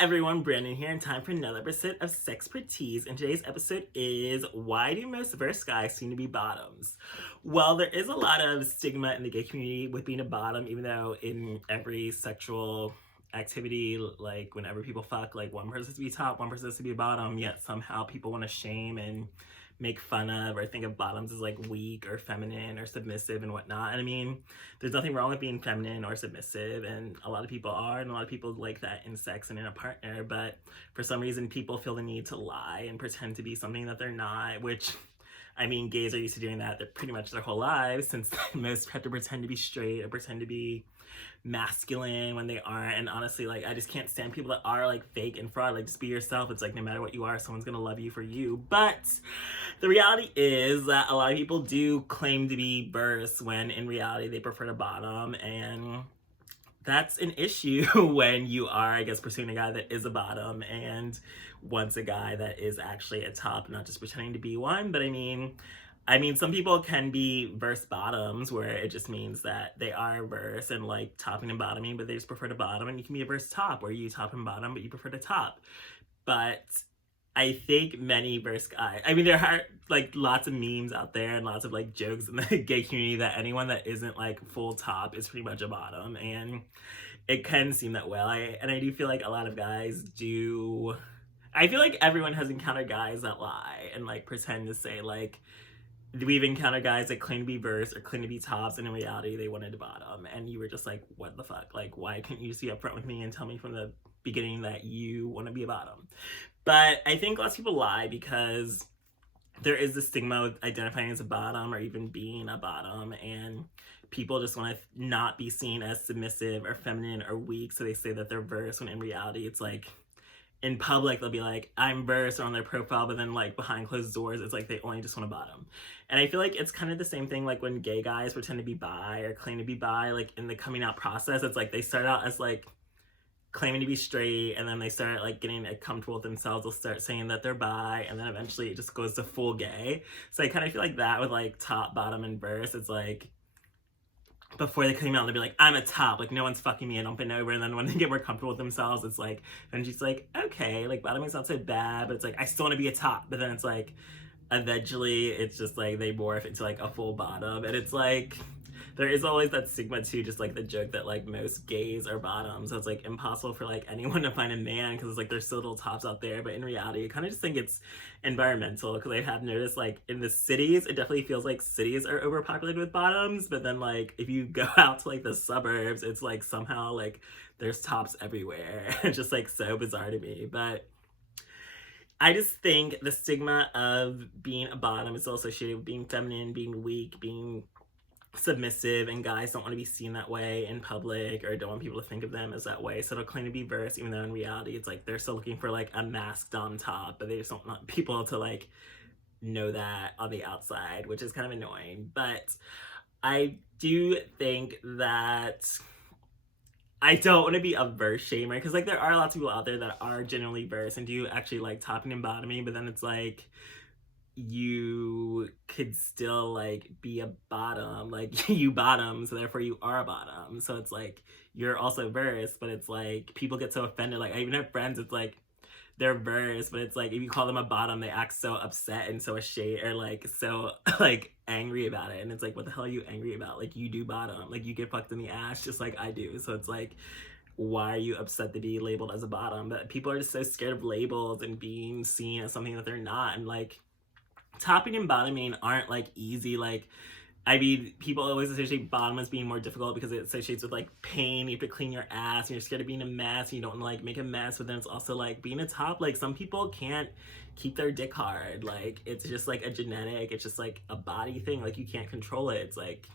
everyone, Brandon here, and time for another episode of SexxxPerTease. And today's episode is, why do most verse guys seem to be bottoms? Well, there is a lot of stigma in the gay community with being a bottom, even though in every sexual activity, like whenever people fuck, like one person has to be top, one person has to be bottom, yet somehow people want to shame and make fun of or think of bottoms as like weak or feminine or submissive and whatnot. And I mean, there's nothing wrong with being feminine or submissive, and a lot of people are, and a lot of people like that in sex and in a partner, but for some reason people feel the need to lie and pretend to be something that they're not, which, I mean, gays are used to doing that pretty much their whole lives, since most have to pretend to be straight or pretend to be masculine when they aren't. And honestly, like, I just can't stand people that are like fake and fraud. Like, just be yourself. It's like, no matter what you are, someone's gonna love you for you. But the reality is that a lot of people do claim to be verse when in reality they prefer to bottom, and that's an issue when you are, I guess, pursuing a guy that is a bottom and wants a guy that is actually a top, not just pretending to be one. But I mean, some people can be verse bottoms, where it just means that they are verse and like topping and bottoming, but they just prefer to bottom. And you can be a verse top, where you top and bottom, but you prefer to top. But I think many verse guys, I mean, there are like lots of memes out there and lots of like jokes in the gay community that anyone that isn't like full top is pretty much a bottom. And it can seem that way. And I do feel like a lot of guys do. I feel like everyone has encountered guys that lie and like pretend to say like, we've encountered guys that claim to be verse or claim to be tops, and in reality they wanted to bottom, and you were just like, what the fuck? Like, why couldn't you just be upfront with me and tell me from the beginning that you want to be a bottom? But I think lots of people lie because there is the stigma of identifying as a bottom or even being a bottom, and people just want to not be seen as submissive or feminine or weak, so they say that they're verse when in reality it's like, in public they'll be like, I'm verse on their profile, but then like behind closed doors it's like they only just want to bottom. And I feel like it's kind of the same thing like when gay guys pretend to be bi or claim to be bi, like in the coming out process, it's like they start out as like claiming to be straight, and then they start like getting comfortable with themselves, they'll start saying that they're bi, and then eventually it just goes to full gay. So I kind of feel like that with like top, bottom, and verse. It's like before they come out, they'll be like, I'm a top, like no one's fucking me, I don't bend over. And then when they get more comfortable with themselves, it's like, and she's like, okay, like bottoming's not so bad, but it's like, I still want to be a top. But then it's like, eventually it's just like they morph into like a full bottom. And it's like, there is always that stigma too, just like the joke that like most gays are bottoms, so it's like impossible for like anyone to find a man because it's like there's so little tops out there. But in reality, I kind of just think it's environmental, because I have noticed like in the cities, it definitely feels like cities are overpopulated with bottoms, but then like if you go out to like the suburbs, it's like somehow like there's tops everywhere. It's just like so bizarre to me. But I just think the stigma of being a bottom is also associated with being feminine, being weak, being submissive, and guys don't want to be seen that way in public or don't want people to think of them as that way, so they'll claim to be verse even though in reality it's like they're still looking for like a masked on top, but they just don't want people to like know that on the outside, which is kind of annoying. But I do think that I don't want to be a verse shamer, because like there are lots of people out there that are genuinely verse and do actually like topping and bottoming, but then it's like you could still like be a bottom, like you bottom, so therefore you are a bottom, so it's like you're also verse, but it's like people get so offended. Like I even have friends, it's like they're verse, but it's like if you call them a bottom, they act so upset and so ashamed or like so like angry about it, and it's like, what the hell are you angry about? Like you do bottom, like you get fucked in the ass just like I do, so it's like, why are you upset to be labeled as a bottom? But people are just so scared of labels and being seen as something that they're not. And like topping and bottoming aren't like easy. Like, I mean, people always associate bottom as being more difficult because it associates with like pain. You have to clean your ass and you're scared of being a mess and you don't want to like make a mess. But then it's also like being a top, like some people can't keep their dick hard. Like it's just like a genetic, it's just like a body thing. Like you can't control it. It's like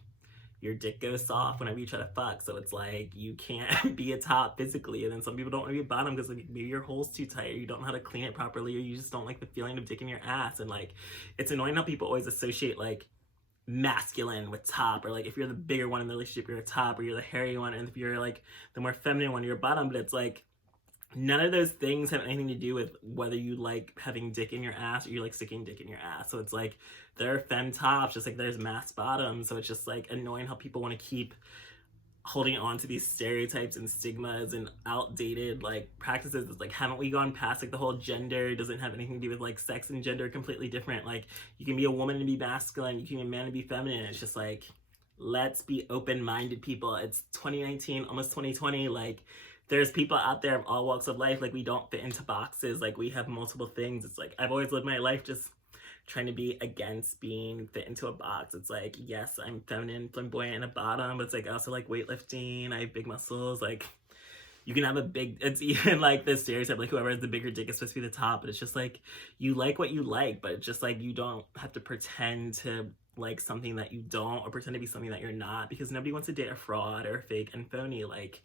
your dick goes soft whenever you try to fuck, so it's like you can't be a top physically. And then some people don't want to be a bottom because like maybe your hole's too tight, or you don't know how to clean it properly, or you just don't like the feeling of dick in your ass. And like it's annoying how people always associate like masculine with top, or like if you're the bigger one in the relationship you're a top, or you're the hairy one, and if you're like the more feminine one you're a bottom. But it's like none of those things have anything to do with whether you like having dick in your ass or you like sticking dick in your ass. So it's like there are femme tops just like there's mass bottoms, so it's just like annoying how people want to keep holding on to these stereotypes and stigmas and outdated like practices. It's like, haven't we gone past like the whole gender doesn't have anything to do with like sex and gender, completely different. Like you can be a woman and be masculine, you can be a man and be feminine. It's just like, let's be open-minded, people. It's 2019, almost 2020. Like there's people out there of all walks of life. Like we don't fit into boxes. Like we have multiple things. It's like, I've always lived my life just trying to be against being fit into a box. It's like, yes, I'm feminine, flamboyant, and a bottom, but it's like also like weightlifting, I have big muscles. Like you can have a big, it's even like the stereotype, like whoever has the bigger dick is supposed to be the top, but it's just like, you like what you like, but it's just like, you don't have to pretend to like something that you don't, or pretend to be something that you're not, because nobody wants to date a fraud or a fake and phony. Like,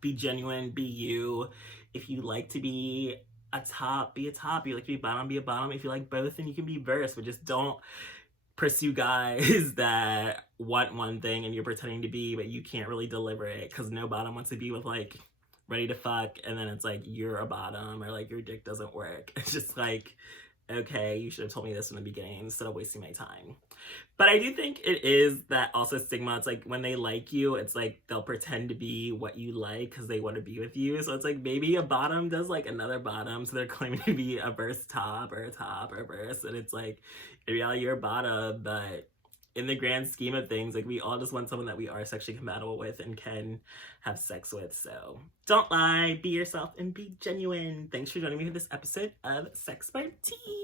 be genuine, be you. If you like to be a top, be a top. You like to be a bottom, be a bottom. If you like both, then you can be verse, but just don't pursue guys that want one thing and you're pretending to be, but you can't really deliver it, because no bottom wants to be with like ready to fuck, and then it's like you're a bottom, or like your dick doesn't work. It's just like, okay, you should have told me this in the beginning instead of wasting my time. But I do think it is that also stigma. It's like when they like you, it's like they'll pretend to be what you like because they want to be with you. So it's like maybe a bottom does like another bottom, so they're claiming to be a verse top or a verse, and it's like in reality you're a bottom. But in the grand scheme of things, like we all just want someone that we are sexually compatible with and can have sex with. So don't lie, be yourself, and be genuine. Thanks for joining me for this episode of SexxxPerTease.